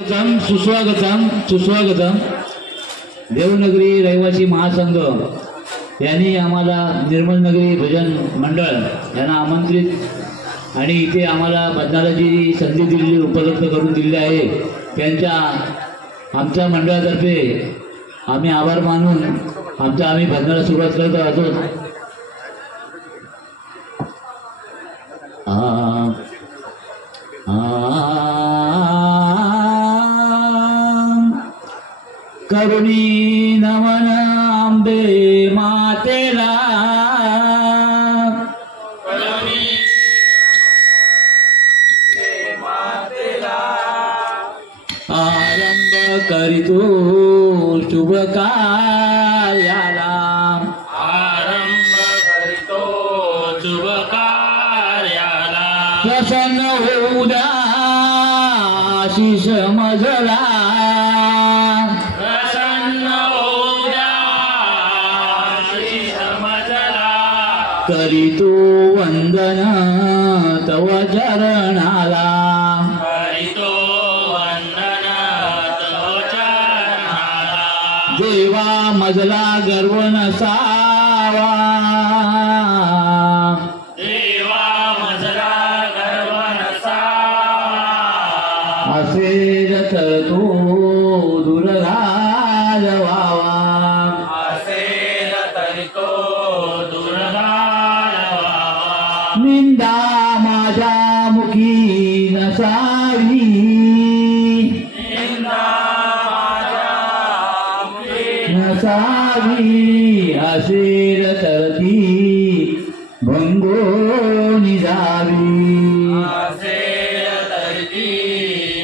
सुस्वागतम सुस्वागतम. देवनगरी रहिवासी महासंघ यांनी आम्हाला निर्मल नगरी भजन मंडळ यांना आमंत्रित आणि इथे आम्हाला बदनाची संधी दिली उपलब्ध करून दिली आहे. त्यांच्या आमच्या मंडळातर्फे आम्ही आभार मानून आम्ही बदनाला सुरुवात करत आहोत. करुणी नमन अंबे मातेला, आरंभ करीतो शुभ कार्याला, आरंभ करीतो शुभ कार्याला, प्रसन्न होऊ द्या आशीष मजला, करीतो वंदन तव चरणाला, करीतो वंदन तव चरणाला, देवा मजला गर्व नसावा, देवा मजला गर्व नसावा, असेल तर तो दूर घालवावा, असेल तरी तो निंदा माझ्या मुखी नसावी, निंदा माझ्या मुखी नसावी, असेल तर ती भंगोनी जावी, असेल तरी ती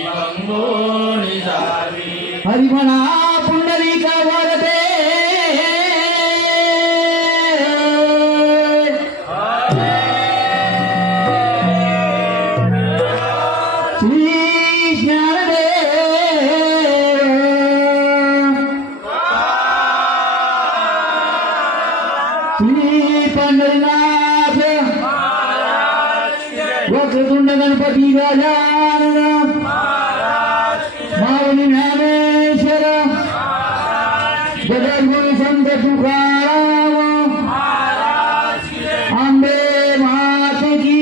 भंगोनी जावी. हरी म्हणा पुंडलिका वरदे, श्री ज्ञानदेव, श्री पंढरीनाथ वक्रतुंड गणपती गजानन, माऊली ज्ञानेश्वर, जगद्गुरु संत तुकाराम, आंबे मात की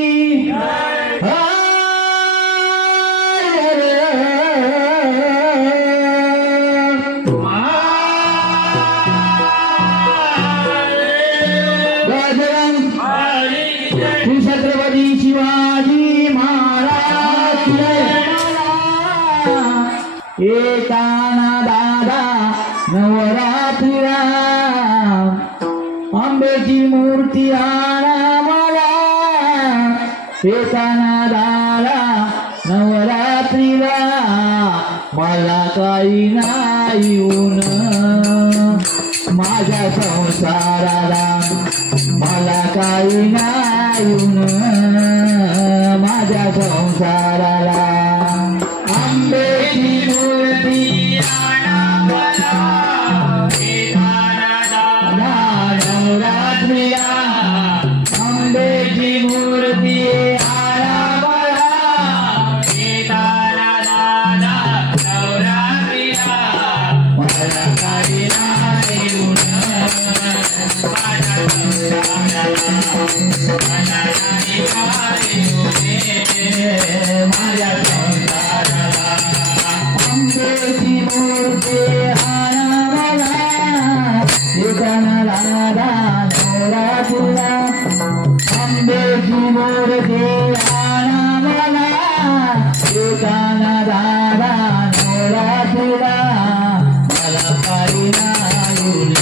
श्री छत्रपती शिवाजी महाराज. येताना दादा नवरात्रीला आंब्याची मूर्ती आणा मला, येताना दादा नवरात्रीला मला काही नाही येऊन, माझ्या संसाराला मला काही नाही येऊन, माझ्या संसाराला आंब्याची मूर्ती आणा मला, नवरात्रीला आंब्याची मूर्ती आणा मला, मला काही नाही येऊन, माझ्या संसाराला आंब्याची मूर्ती आणा मला, येताना दादा नवरात्रीला आंब्याची मूर्ती आणा मला, येताना दादा नवरात्रीला मला काही नाही येऊन,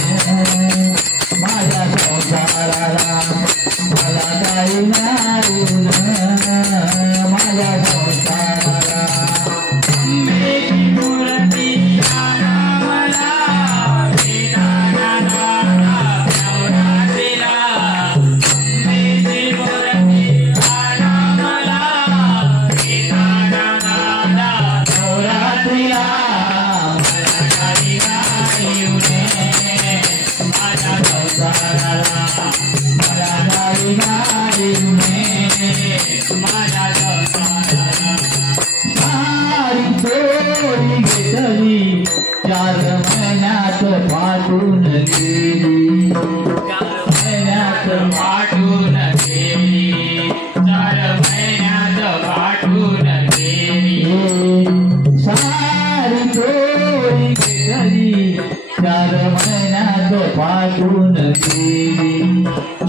माझ्या संसाराला मला काही नाही येऊन, माझ्या संसाराला आंब्याची मूर्ती आणा तोरी घेतली 4 महिन्यात फाटून गेली 4 महिन्यात फाटून गेली 4 महिन्यात फाटून गेली सारी तोरी घेतली 4 महिन्यात फाटून गेली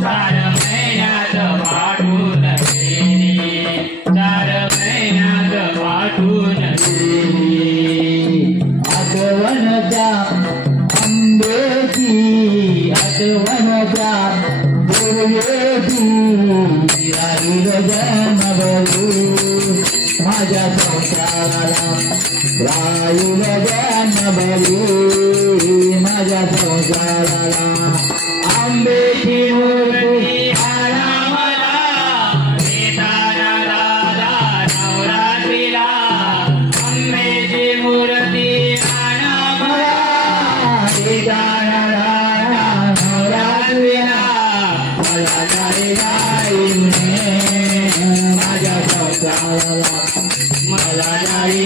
4 महिन्यात फाटून गेली 4 महिन्यात फाटून आठवणच्या आंब्याची आठवणच्या दुर्गेची राहील जनभरू माझ्या संसाराला राहील जनभरू माझ्या संसाराला आंब्याची मूर्ती आणा मला येताना दादा नवरात्रीला आंब्याची मूर्ती आणा मला येताना दादा नवरात्रीला मला जाई माझ्या संसाराला मला जाई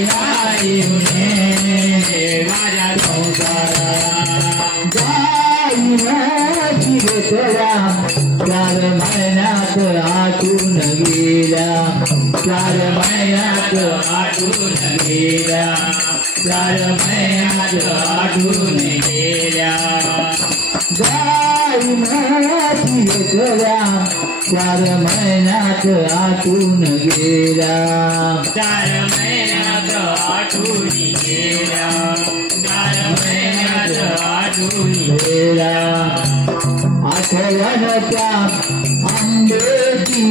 माझ्या संसाराला गाईची घेतल्या 4 महिन्यात आटून गेल्या 4 महिन्यात आटून गेल्या 4 महिन्यात आटून गेल्या गाईची घेतल्या 4 महिन्यात आटून गेल्या 4 महिन्यात आटून गेल्या 4 महिन्यात आटून गेल्या आठवणच्या आंब्याची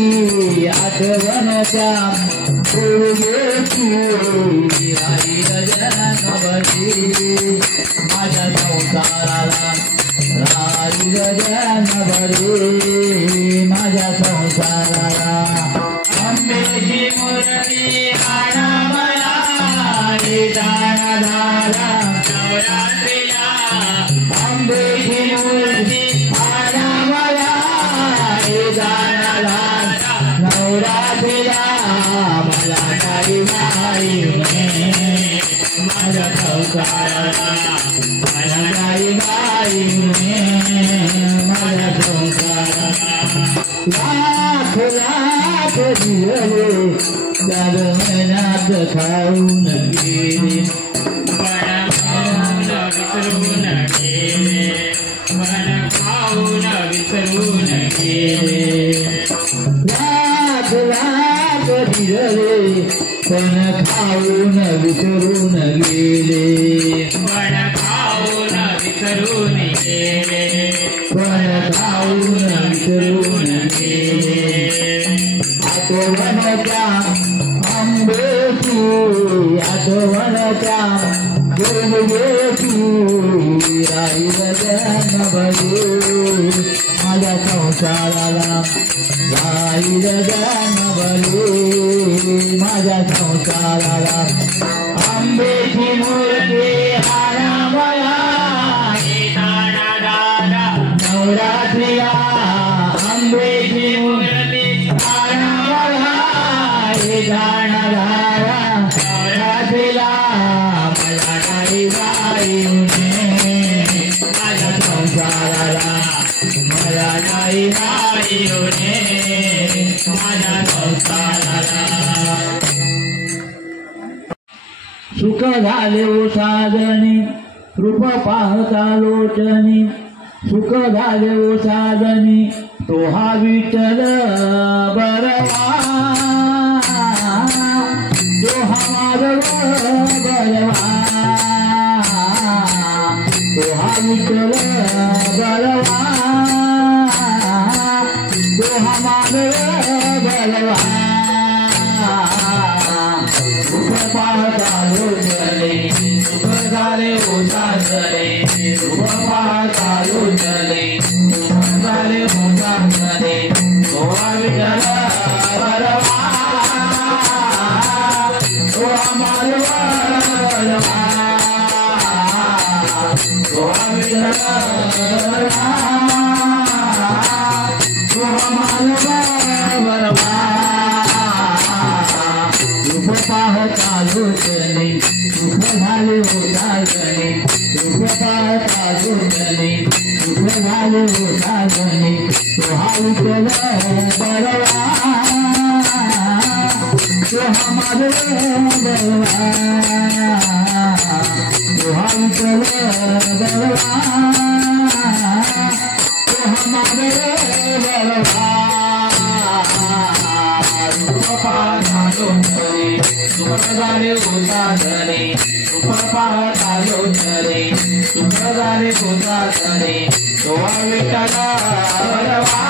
आठवणच्या दुर्गेची राहील जनभरी माझ्या संसाराला राहील जनभरी माझ्या संसाराला आंब्याची मूर्ती आणा मला येताना दादा नवरात्रीला आंब्याची मूर्ती आणा मला येताना दादा नवरात्रीला मला नाही माझ्या संसाराला मला नाही माझ्या संसाराला लाख लाख दिले 4 महिन्यात खाऊन गेले पण खाऊन विसरून गेले पण खाऊन विसरून गेले लाख लाख दिले पण खाऊन विसरून गेले पण खाऊन विसरून गेले पण खाऊन विसरून गेले आठवणच्या आंब्याची आठवणच्या दुर्गेची राहील जनभरू माझ्या संसाराला राहील जनभरू माझ्या संसाराला आंब्याची मूर्ती आणा मला येताना दादा नवरात्रीला आंब्याची मूर्ती आणा मला येताना दादा नवरात्रीला मला नाही माझ्या संसाराला मला नाही माझ्या संसाराला सुख झाले ओ साजणी रूप पाहता लोचनी सुख झाले ओ साजणी तो हा विठ्ठल बरवा तो हा माधव बरवा तो हा विठ्ठल बरवा तो हा माधव बरवा सुख पाहता लोचने सुख झाले ओ साजणे सुख पाहता लोचने सुख झाले ओ साजणे तो विठ्ठल बरवा तो माधव बरवा तो विठ्ठल बरवा तो माधव बरवा सुख पाहता लोचने सुख झाले होता गणे सुख पाहता सुंदरे सुख झाले होता गणे तो हा विठ्ठल बलवा तो हमारे बलवा तो हा विठ्ठल बलवा तो हमारे बलवा सुख झाले होता धरे सुख पाहता धरे सुख झाले होता धरे तो विठ्ठला बलवा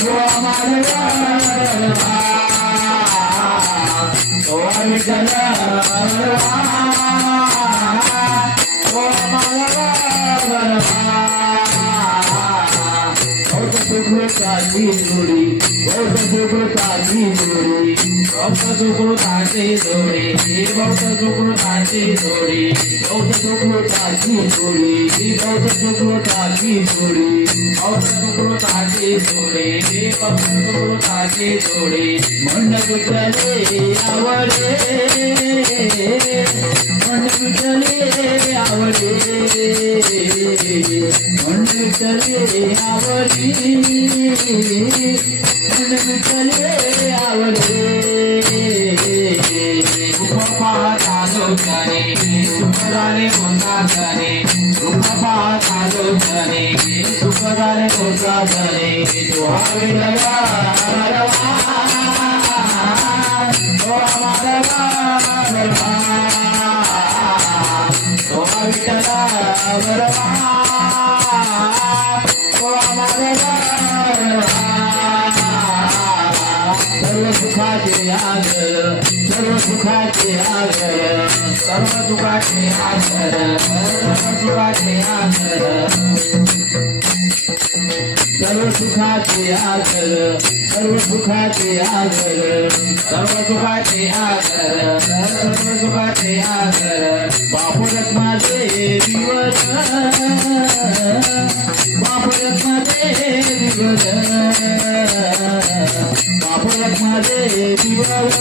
तो हमारे बलवा तो विठ्ठला बलवा तो हमारे बलवा सुकृताची जोडी बौद्ध सुकृताची जोडी बौद्ध सुकृताची जोडी बौद्ध सुकृताची जोडी बौद्ध सुकृताची जोडी बौद्ध सुकृताची जोडी बौद्ध सुकृताची जोडी बौद्ध सुकृताची जोडी म्हण विठ्ठले आवडे म्हण विठ्ठले आवडे म्हण विठ्ठले आवडे विठ्ठले आवडे सुख पाहता लोचने सुख झाले होता धने सुख पाहता लोचने सुख झाले होता धने तो विठ्ठला बलवा तो हमारा बलवा तो विठ्ठला बलवा सर्व सुखाचे आगर सर्व सुखाचे आगर सर्व सुखाचे आगर सर्व सुखाचे आगर सर्व सुखाचे आगर सर्व सुखाचे आगर सर्व सुखाचे आगर सर्व सुखाचे आगर बापुरत माझे दिवस बापुरत माझे दिवस बापुरत माझे दिवस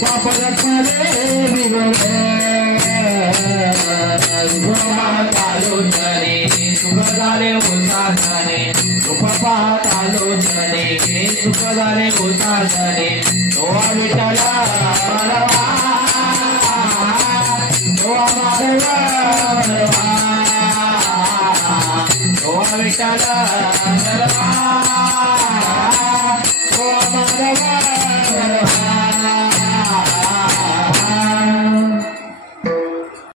बापुरत माझे दिवस पाहतालो जने सुख झाले होता धने सुख पाहतालो जने सुख झाले होता धने तो विठ्ठला बलवा तो हमारे बलवा तो विठ्ठला बलवा